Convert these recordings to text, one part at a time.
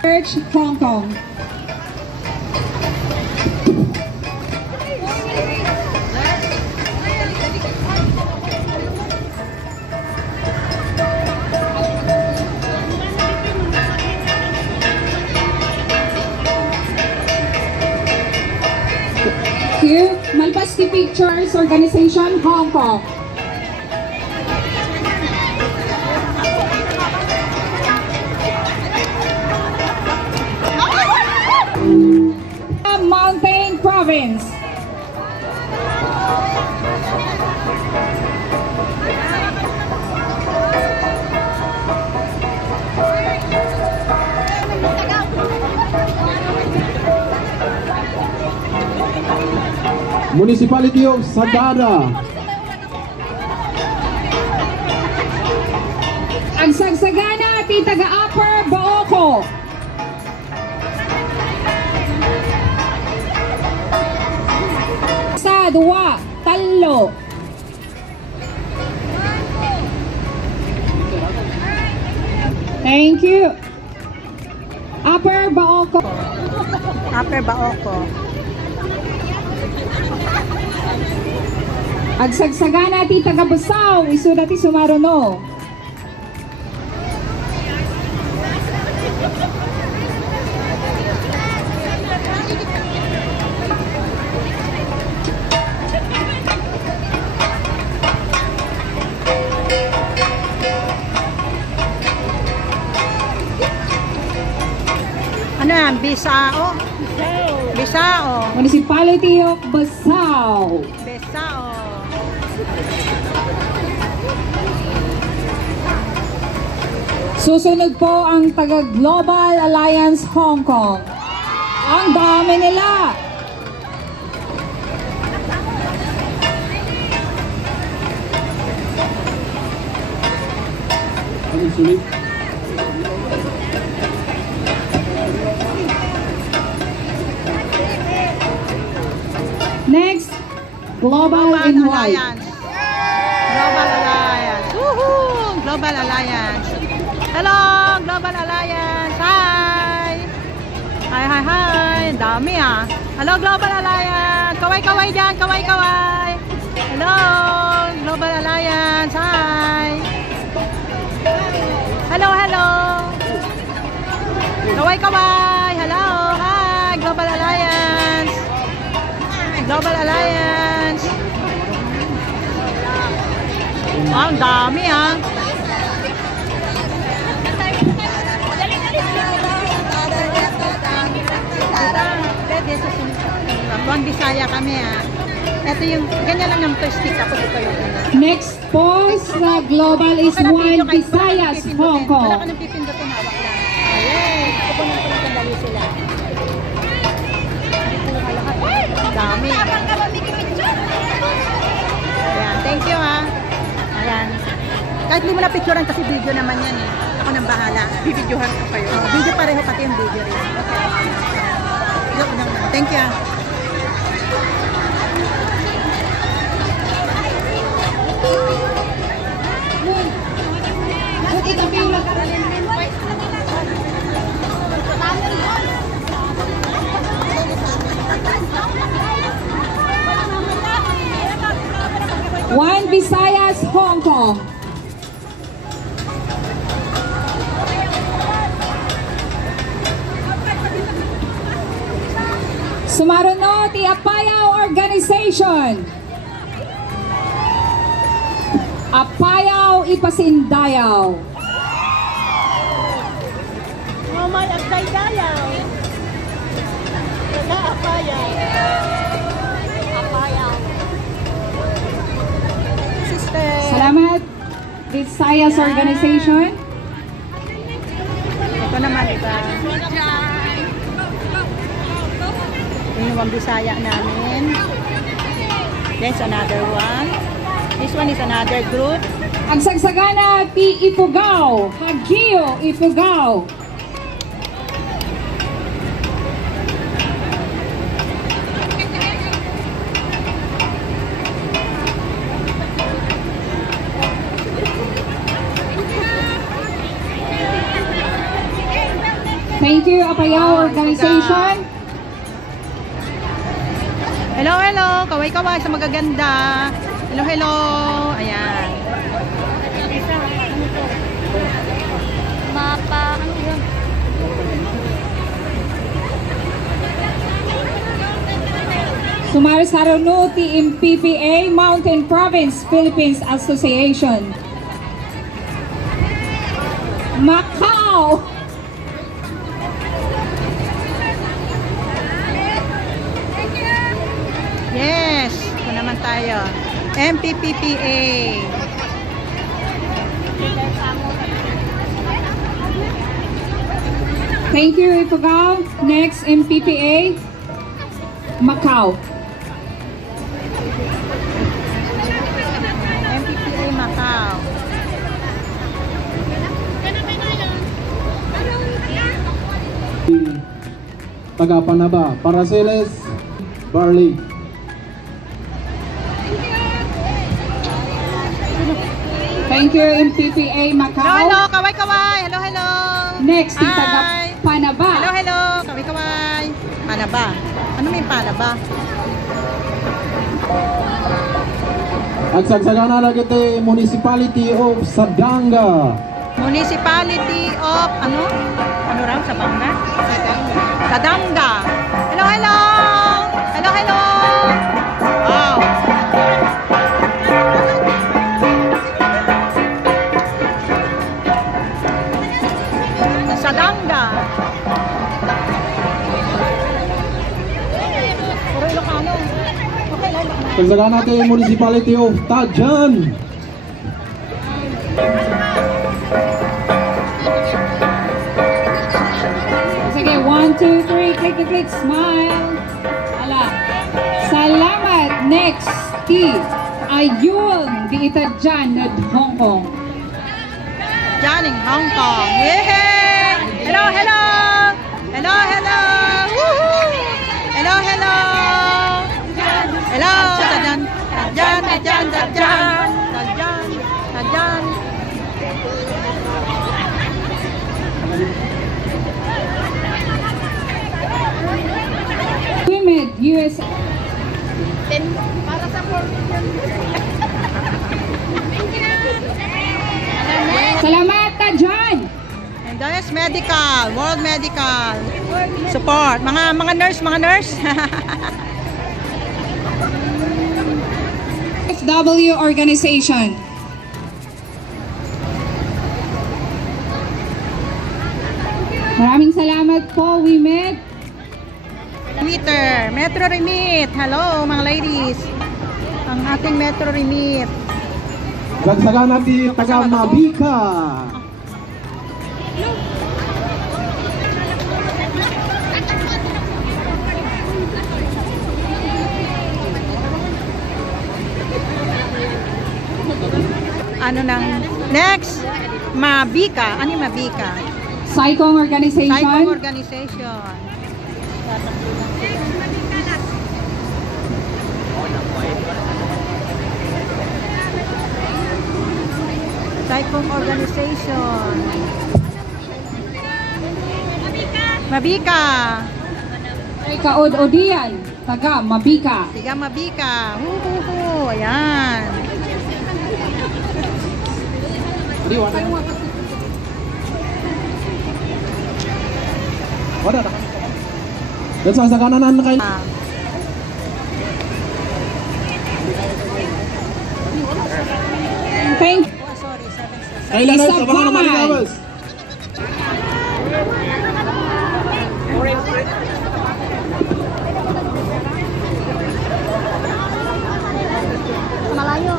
Church, Hong Kong. Here, Malpasti Pictures Organization, Hong Kong. Mountain Province. Municipality of Sagada. Ang Sagsagana, Titaga Upper, Baoco. Sa Dua, Talo. Thank you. Upper Baoco. Upper Baoco. Ang Sagsagana, Titaga Busaw, Isudati Sumaruno. Ano yan? Bisao? Bisao. Municipality of Busaw. Bisao. Susunod po ang taga Global Alliance Hong Kong. Ang dami nila. Ano sulit? Next, Global in White. Alliance. Global Alliance. Woohoo! Global Alliance. Hello, Global Alliance. Hi. Hi, hi, hi. Dami ah. Hello, Global Alliance. Kaway-kaway dyan. Kaway-kaway. Hello, Global Alliance. Hi. Hello, hello. Kaway-kaway. Hello. Hi, Global Alliance. Global Alliance. Ang dami ah. Buwan Bisaya kami ah. Ito yung, ganyan lang yung first stick ako dito yung Next po sa Global is One Visayas, Hong Wala Kong. ka nang pipindutin, hawak lang. Ayan, kukunin ko lang sandali sila. Ang dami. Ayan, thank you ha. Ayan. Kahit hindi mo na picturean kasi video naman yan eh. Ako nang bahala. Bibidyohan ko kayo. Video pareho pati yung video rin. Thank you ha. One Visayas, Hong Kong. Sumaruno, ti Apayao Organization. Apayao Ipasindayaw. Mamay at dayaw. Apayaw. Apayaw. Sister. Salamat, Visayas Organization. Ito naman iba. Yung One Bisaya namin. There's another one. This one is another group. Ang Sagsagana, ti Ifugao. Hagio Ifugao. Thank you, Apayao Organization. Hello, hello. Kaway-kaway sa magaganda. Hello, hello. Ayan. Mapa. Ano yun? Sumari sa Ranuti MPPA Mountain Province Philippines Association. Macau. Yes. Ito naman tayo. MPPPA. Thank you, Ifugao. Next, MPPA Macau. MPPA Macau. Taga Panaba, Paraceles, Barley. Thank you, MPPA Hello, Macau. hello. Kaway-kaway. Hello, hello. Next, yung Hi. taga Panaba. Hello, hello. Kaway-kaway. Panaba. Ano may Panaba? At sagsagana lagi ito Municipality of Sadanga. Municipality of ano? Ano raw sa Banga? Sadanga. Hello, hello. Hello, hello. Wow. Sadanga. Puro Ilocano. Okay lang. Sagsagana natin Municipality of Tajan. Sige, 1, 2, 3, click, click, click, smile. Ala. Salamat. Next, Ayun, di ita dyan at Hong Kong. Janing Hong Kong. Yay! Hello, hello. Hello, hello. Woohoo! Hello, hello. Hello, tajan. Tajan, tajan, tajan. Tajan, tajan. Women, US. Para sa Salamat ta dyan. And there's medical, World Medical Support. Mga nurse. FW Organization. Maraming salamat po, Wimet. Metro Remit. Hello mga ladies. Ang ating Metro Remit. Sagsagana natin taga Mabika. Ano nang next? Mabika. Ano yung Mabika? Saikong Organization. Saikong Organization. Saikong Organization. Mabika. Kaod Odian, taga Mabika. Tiga Mabika. Huhuhu. Ayan. Wala na. At sagsagana na kayo. Ah. Thank Oh, sorry. 7 Kailan na Isa sa mga pa. Maligabas. Malayo.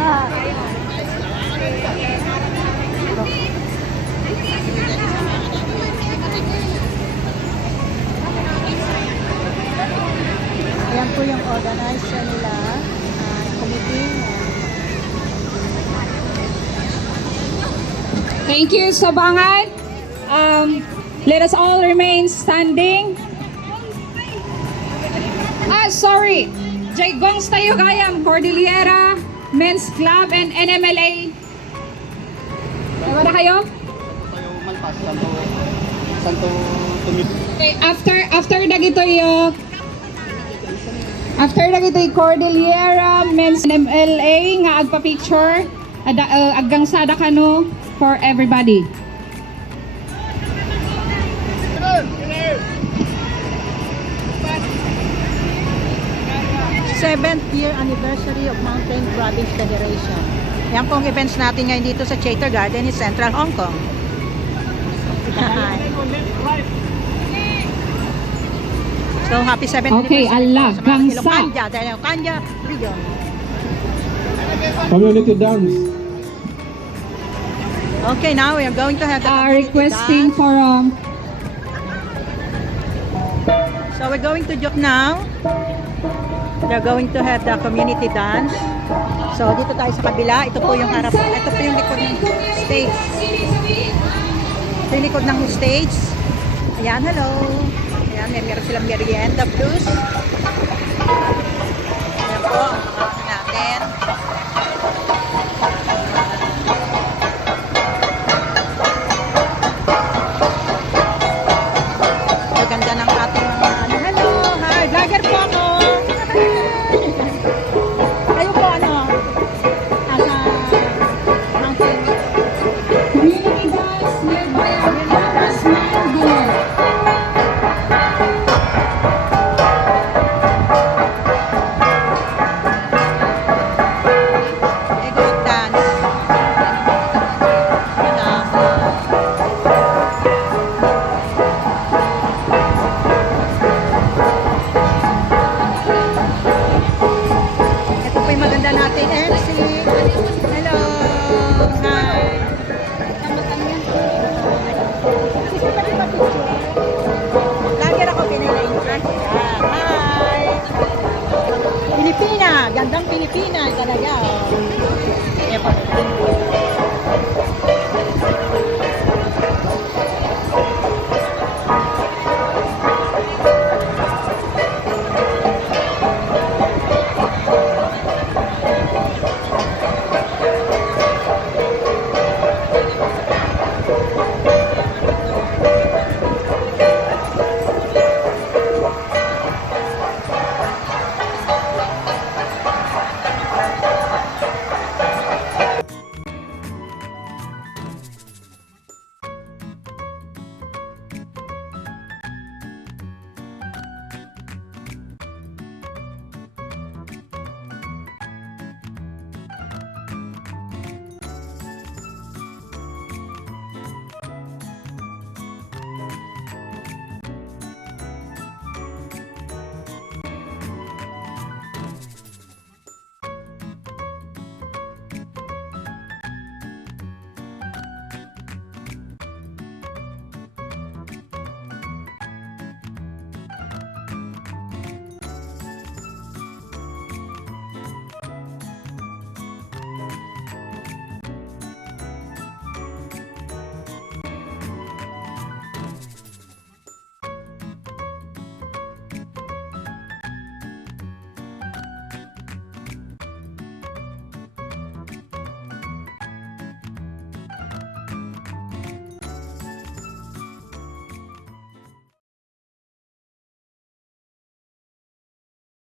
Ha. Ayan po yung organizer nila, committee. Thank you, Sabangan. Let us all remain standing. Sorry. Jaygongs tayo gayam, Cordillera, Men's Club, and NMLA. Ewan na kayo? Okay, after dagitoy Cordillera Men's MLA nga agpa-picture aggang sada kano for everybody. Seventh year anniversary of Mountain Province Federation. Yan pong events natin ngayon dito sa Theater Garden in Central Hong Kong. So, happy 7th Okay, anniversary Allah, po sa mga gangsa. Ilocanja, dahil Ilocanja region. Community dance. Okay, now we are going to have the community Requesting dance. for So, we're going to Jok now. They're going to have the community dance. So, dito tayo sa kabila. Ito po yung harap. Ito po yung likod ng stage. Ito yung likod ng stage. Ayan, hello. Ayan, meron silang merienda blues.